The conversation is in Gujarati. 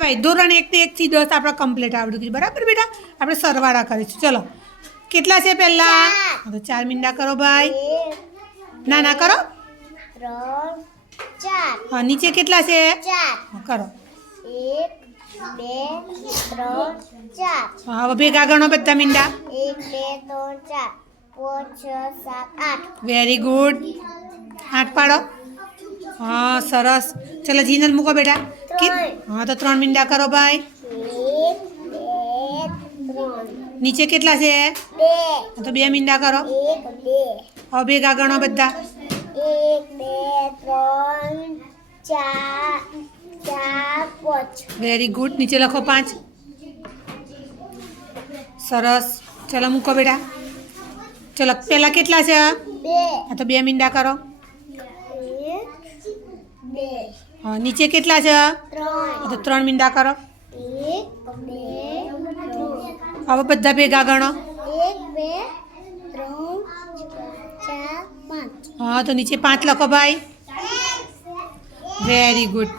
ભાઈ ધોરણ 1 થી 10 આપણે કમ્પ્લીટ આવડ્યું છે બરાબર બેટા આપણે સરવાળા કરીશું ચલો કેટલા છે પહેલા તો 4 મીંડા કરો ભાઈ ના ના કરો 3 4 હા નીચે કેટલા છે 4 કરો 1 2 3 4 હા હવે ભેગા ગણો બધા મીંડા 1 2 3 4 5 6 7 8 વેરી ગુડ 8 પાડો હા સરસ ચલો જીનલ મૂકો બેટા હા તો 3 મીંડા કરો ભાઈ 1 2 3 નીચે કેટલા છે 2 તો 2 મીંડા કરો 1 2 હવે ભેગા ગણો બધા 1 2 3 4 4 5 વેરી ગુડ નીચે લખો 5 સરસ ચલો મૂકો બેટા ચલો પહેલા કેટલા છે 2 હા તો 2 મીંડા કરો 1 2 હા નીચે કેટલા છે 3 હા તો 3 મીંડા કરો 1 2 3 હવે બધા ભેગા ગણો 1 2 3 4 5 હા તો નીચે 5 લખો ભાઈ વેરી ગુડ